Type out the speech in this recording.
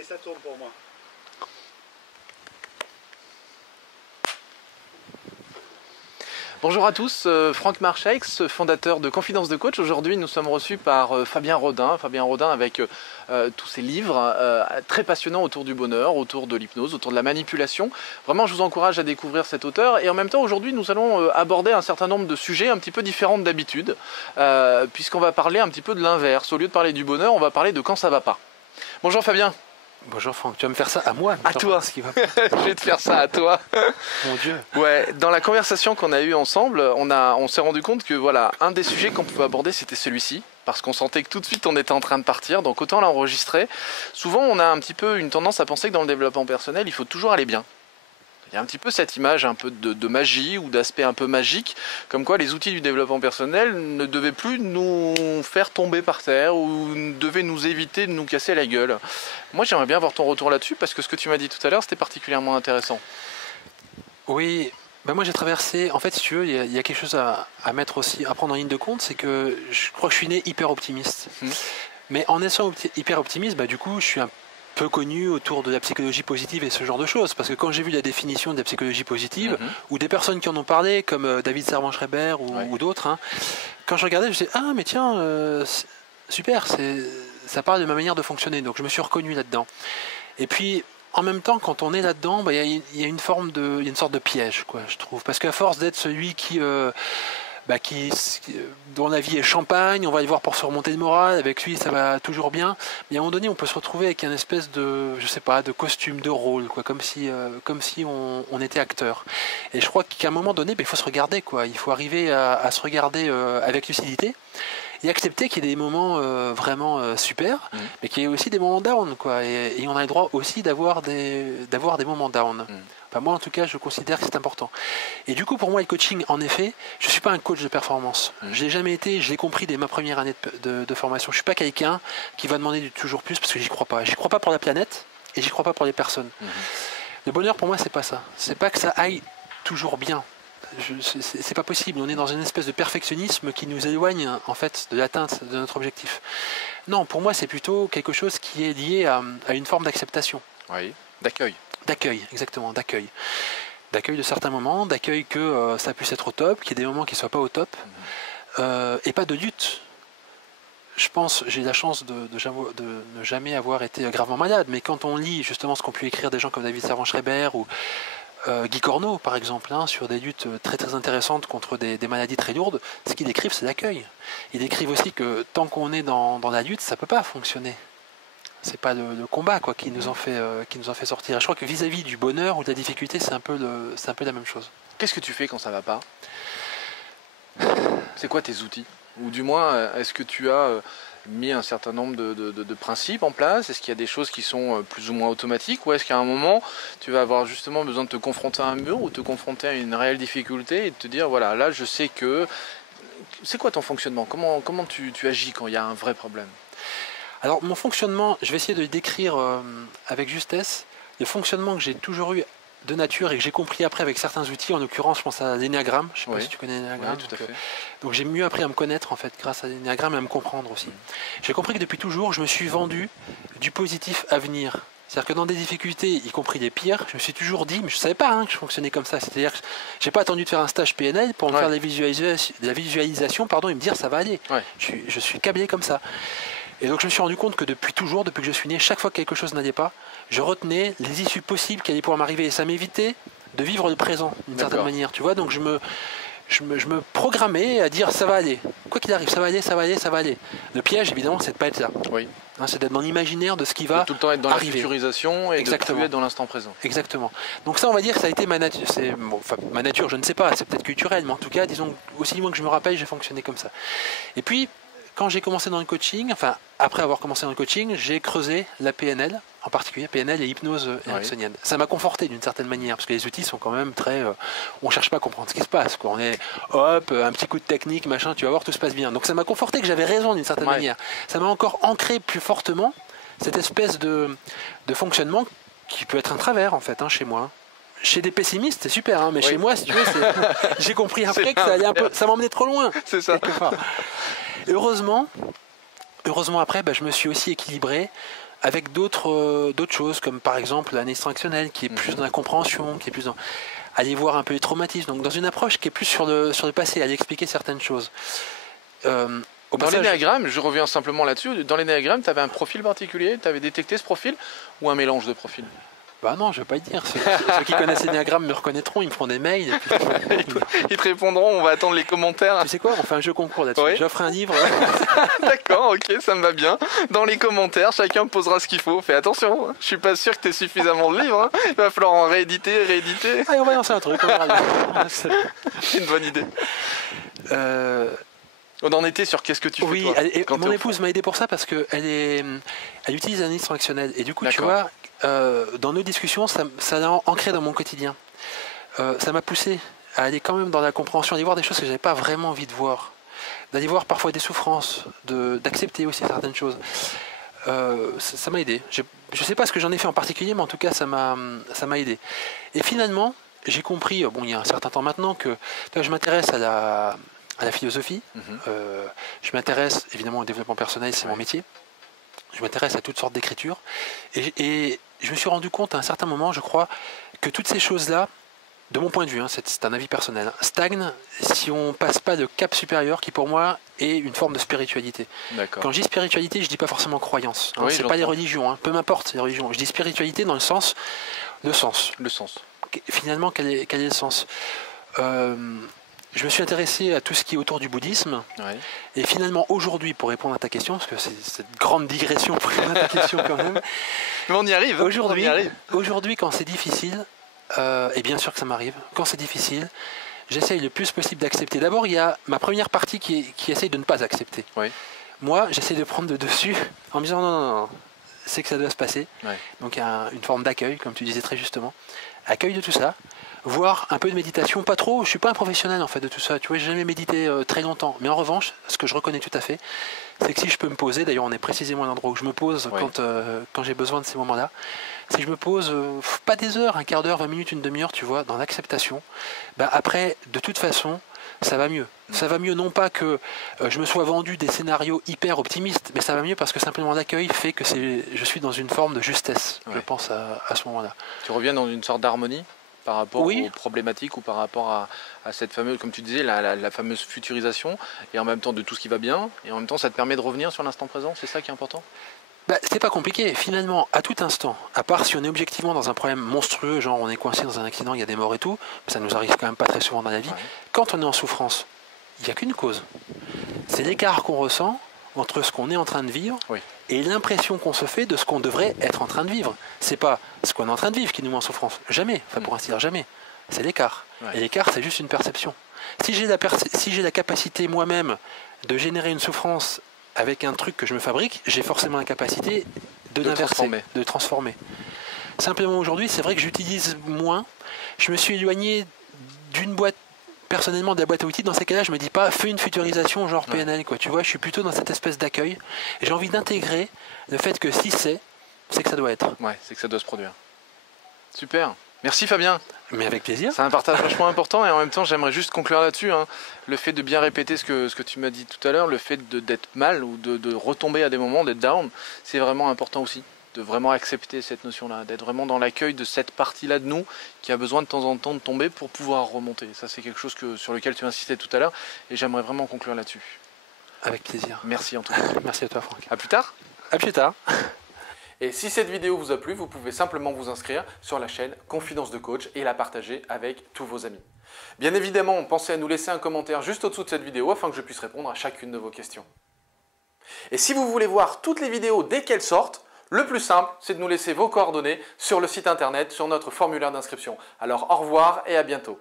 Allez, ça tourne pour moi. Bonjour à tous, Franck Marcheix, fondateur de Confidence de Coach. Aujourd'hui, nous sommes reçus par Fabien Rodin. Fabien Rodin avec tous ses livres très passionnants autour du bonheur, autour de l'hypnose, autour de la manipulation. Vraiment, je vous encourage à découvrir cet auteur. Et en même temps, aujourd'hui, nous allons aborder un certain nombre de sujets un petit peu différents d'habitude, puisqu'on va parler un petit peu de l'inverse. Au lieu de parler du bonheur, on va parler de quand ça va pas. Bonjour Fabien. Bonjour Franck, tu vas me faire ça à moi? À toi. Ce qui va... Je vais te faire ça à toi. Mon Dieu. Ouais, dans la conversation qu'on a eue ensemble, on s'est rendu compte que voilà, un des sujets qu'on pouvait aborder, c'était celui-ci, parce qu'on sentait que tout de suite on était en train de partir, donc autant l'enregistrer. Souvent, on a un petit peu une tendance à penser que dans le développement personnel, il faut toujours aller bien. Il y a un petit peu cette image un peu de magie ou d'aspect un peu magique, comme quoi les outils du développement personnel ne devaient plus nous faire tomber par terre ou devaient nous éviter de nous casser la gueule. Moi j'aimerais bien avoir ton retour là-dessus parce que ce que tu m'as dit tout à l'heure c'était particulièrement intéressant. Oui, ben moi j'ai traversé, en fait si tu veux, il y a quelque chose à mettre aussi, à prendre en ligne de compte, c'est que je crois que je suis né hyper optimiste. Mais en étant hyper optimiste, bah, du coup je suis un peu connu autour de la psychologie positive et ce genre de choses, parce que quand j'ai vu la définition de la psychologie positive, ou des personnes qui en ont parlé, comme David Servan-Schreiber ou d'autres, hein, quand je regardais, je me disais, ah mais tiens, super, ça parle de ma manière de fonctionner, donc je me suis reconnu là-dedans. Et puis, en même temps, quand on est là-dedans, bah, y a une sorte de piège, quoi, je trouve, parce qu'à force d'être celui dont la vie est champagne, on va y voir pour se remonter de morale, avec lui ça va toujours bien, mais à un moment donné on peut se retrouver avec une espèce de, je sais pas, de costume, de rôle, quoi, comme si on était acteur. Et je crois qu'à un moment donné, il faut se regarder, quoi. Il faut arriver à se regarder avec lucidité et accepter qu'il y ait des moments vraiment super, mais qu'il y ait aussi des moments down, quoi. Et on a le droit aussi d'avoir des moments down. Enfin, moi, en tout cas, je considère que c'est important. Et du coup, pour moi, le coaching, en effet, je ne suis pas un coach de performance. Je l'ai jamais été, je l'ai compris dès ma première année de formation. Je ne suis pas quelqu'un qui va demander du toujours plus parce que j'y crois pas. J'y crois pas pour la planète et j'y crois pas pour les personnes. Le bonheur, pour moi, c'est pas ça. C'est pas que ça aille toujours bien. C'est pas possible. On est dans une espèce de perfectionnisme qui nous éloigne, en fait, de l'atteinte de notre objectif. Non, pour moi, c'est plutôt quelque chose qui est lié à une forme d'acceptation. Oui, d'accueil. D'accueil, exactement, d'accueil. D'accueil de certains moments, d'accueil que ça puisse être au top, qu'il y ait des moments qui ne soient pas au top, et pas de lutte. Je pense, j'ai la chance de ne jamais avoir été gravement malade, mais quand on lit justement ce qu'ont pu écrire des gens comme David Servan-Schreiber ou Guy Corneau, par exemple, hein, sur des luttes très très intéressantes contre des maladies très lourdes, ce qu'ils décrivent, c'est l'accueil. Ils décrivent aussi que tant qu'on est dans la lutte, ça ne peut pas fonctionner. C'est pas le combat, quoi, qui nous en fait sortir. Et je crois que vis-à-vis du bonheur ou de la difficulté, c'est un peu la même chose. Qu'est-ce que tu fais quand ça va pas? C'est quoi tes outils? Ou du moins, est-ce que tu as mis un certain nombre de principes en place? Est-ce qu'il y a des choses qui sont plus ou moins automatiques? Ou est-ce qu'à un moment, tu vas avoir justement besoin de te confronter à un mur ou te confronter à une réelle difficulté et de te dire, voilà, là je sais que... C'est quoi ton fonctionnement? Comment tu agis quand il y a un vrai problème? Alors mon fonctionnement, je vais essayer de le décrire avec justesse. Le fonctionnement que j'ai toujours eu de nature et que j'ai compris après avec certains outils, en l'occurrence je pense à l'énéagramme, je ne sais pas si tu connais l'énéagramme. Oui, tout à fait. Donc j'ai mieux appris à me connaître en fait grâce à l'énéagramme et à me comprendre aussi. J'ai compris que depuis toujours je me suis vendu du positif à venir. C'est-à-dire que dans des difficultés, y compris les pires, je me suis toujours dit, mais je ne savais pas que je fonctionnais comme ça. C'est-à-dire que je n'ai pas attendu de faire un stage PNL pour me faire de la visualisation et me dire ça va aller. Je suis câblé comme ça. Et donc je me suis rendu compte que depuis toujours, depuis que je suis né, chaque fois que quelque chose n'allait pas, je retenais les issues possibles qui allaient pouvoir m'arriver. Et ça m'évitait de vivre le présent d'une certaine manière. Tu vois, donc je me programmais à dire ça va aller. Quoi qu'il arrive, ça va aller, ça va aller, ça va aller. Le piège, évidemment, c'est de ne pas être là. Oui. Hein, c'est d'être dans l'imaginaire de ce qui va tout le temps être dans arriver. La futurisation et Exactement. de plus être dans l'instant présent. Exactement. Donc ça, on va dire que ça a été ma nature. Ma nature, je ne sais pas, c'est peut-être culturel, mais en tout cas, disons, aussi loin que je me rappelle, j'ai fonctionné comme ça. Et puis, quand j'ai commencé dans le coaching, enfin après avoir commencé dans le coaching, j'ai creusé la PNL, en particulier PNL et hypnose ericksonienne. Ça m'a conforté d'une certaine manière, parce que les outils sont quand même très... on ne cherche pas à comprendre ce qui se passe, quoi. On est, hop, un petit coup de technique, machin, tu vas voir, tout se passe bien. Donc ça m'a conforté que j'avais raison d'une certaine manière. Ça m'a encore ancré plus fortement cette espèce de fonctionnement qui peut être un travers, en fait, chez moi. Chez des pessimistes, c'est super, mais chez moi, si tu veux, j'ai compris après que ça allait un peu... Ça m'emmenait trop loin. C'est ça. Heureusement après, je me suis aussi équilibré avec d'autres choses, comme par exemple l'analyse transactionnelle, qui est plus dans la compréhension, qui est plus dans aller voir un peu les traumatismes, donc dans une approche qui est plus sur le passé, aller expliquer certaines choses. Dans l'énéagramme, je reviens simplement là-dessus, dans l'énéagramme, tu avais un profil particulier, tu avais détecté ce profil ou un mélange de profils? Bah non, je vais pas le dire. Ceux qui connaissent l'énéagramme me reconnaîtront, ils me feront des mails. Et puis... Ils te répondront, on va attendre les commentaires. Tu sais quoi, on fait un jeu concours là-dessus. Oui. J'offre un livre. D'accord, ok, ça me va bien. Dans les commentaires, chacun posera ce qu'il faut. Fais attention, je suis pas sûr que tu aies suffisamment de livres. Il va falloir en rééditer. Allez, on va lancer un truc. C'est une bonne idée. On en était sur qu'est-ce que tu fais toi, mon épouse m'a aidé pour ça parce qu'elle utilise l'analyse transactionnelle. Et du coup, tu vois, dans nos discussions, ça l'a ancré dans mon quotidien. Ça m'a poussé à aller quand même dans la compréhension, aller voir des choses que je n'avais pas vraiment envie de voir. D'aller voir parfois des souffrances, d'accepter aussi certaines choses. Ça m'a aidé. Je ne sais pas ce que j'en ai fait en particulier, mais en tout cas, ça m'a aidé. Et finalement, j'ai compris, il y a un certain temps maintenant, que je m'intéresse à la philosophie. Je m'intéresse évidemment au développement personnel, c'est mon métier. Je m'intéresse à toutes sortes d'écritures. Et je me suis rendu compte à un certain moment, je crois, que toutes ces choses-là, de mon point de vue, c'est un avis personnel, stagnent si on ne passe pas de cap supérieur qui pour moi est une forme de spiritualité. Quand je dis spiritualité, je ne dis pas forcément croyance. C'est pas les religions, peu m'importe les religions. Je dis spiritualité dans le sens. Finalement, quel est le sens? Je me suis intéressé à tout ce qui est autour du bouddhisme. Et finalement, aujourd'hui, pour répondre à ta question, parce que c'est cette grande digression pour répondre à ta question quand même. Mais on y arrive. Aujourd'hui, quand c'est difficile, et bien sûr que ça m'arrive, quand c'est difficile, j'essaye le plus possible d'accepter. D'abord, il y a ma première partie qui essaye de ne pas accepter. Moi, j'essaie de prendre le dessus en me disant non, c'est que ça doit se passer. Donc, il y a une forme d'accueil, comme tu disais très justement. Accueil de tout ça. Voir un peu de méditation, pas trop, je suis pas un professionnel en fait de tout ça, tu vois, j'ai jamais médité très longtemps, mais en revanche, ce que je reconnais tout à fait, c'est que si je peux me poser, d'ailleurs on est précisément à l'endroit où je me pose quand j'ai besoin de ces moments-là, si je me pose, pas des heures, un quart d'heure, 20 minutes, une demi-heure, tu vois, dans l'acceptation, après, de toute façon, ça va mieux. Ça va mieux, non pas que je me sois vendu des scénarios hyper optimistes, mais ça va mieux parce que simplement l'accueil fait que je suis dans une forme de justesse, je pense, à ce moment-là. Tu reviens dans une sorte d'harmonie par rapport aux problématiques ou par rapport à cette fameuse, comme tu disais, la fameuse futurisation, et en même temps de tout ce qui va bien, et en même temps ça te permet de revenir sur l'instant présent, c'est ça qui est important? C'est pas compliqué, finalement, à tout instant, à part si on est objectivement dans un problème monstrueux, genre on est coincé dans un accident, il y a des morts et tout, ça nous arrive quand même pas très souvent dans la vie, quand on est en souffrance, il n'y a qu'une cause. C'est l'écart qu'on ressent entre ce qu'on est en train de vivre et l'impression qu'on se fait de ce qu'on devrait être en train de vivre. C'est pas ce qu'on est en train de vivre qui nous met en souffrance. Jamais, enfin pour ainsi dire jamais. C'est l'écart. Et l'écart, c'est juste une perception. Si j'ai la capacité moi-même de générer une souffrance avec un truc que je me fabrique, j'ai forcément la capacité de l'inverser, de transformer. Simplement aujourd'hui, c'est vrai que j'utilise moins. Je me suis éloigné d'une boîte, personnellement, de la boîte à outils. Dans ces cas-là, je me dis pas fais une futurisation genre PNL, quoi. Tu vois, je suis plutôt dans cette espèce d'accueil. J'ai envie d'intégrer le fait que si c'est que ça doit être. C'est que ça doit se produire. Super. Merci Fabien. Mais avec plaisir. C'est un partage vachement important et en même temps j'aimerais juste conclure là-dessus. Le fait de bien répéter ce que tu m'as dit tout à l'heure, le fait d'être mal ou de retomber à des moments, d'être down, c'est vraiment important aussi. De vraiment accepter cette notion-là, d'être vraiment dans l'accueil de cette partie-là de nous qui a besoin de temps en temps de tomber pour pouvoir remonter. Ça c'est quelque chose sur lequel tu insistais tout à l'heure et j'aimerais vraiment conclure là-dessus. Avec plaisir. Merci en tout cas. Merci à toi Franck. À plus tard. À plus tard. Et si cette vidéo vous a plu, vous pouvez simplement vous inscrire sur la chaîne Confidence de Coach et la partager avec tous vos amis. Bien évidemment, pensez à nous laisser un commentaire juste au-dessous de cette vidéo afin que je puisse répondre à chacune de vos questions. Et si vous voulez voir toutes les vidéos dès qu'elles sortent, le plus simple, c'est de nous laisser vos coordonnées sur le site internet, sur notre formulaire d'inscription. Alors au revoir et à bientôt.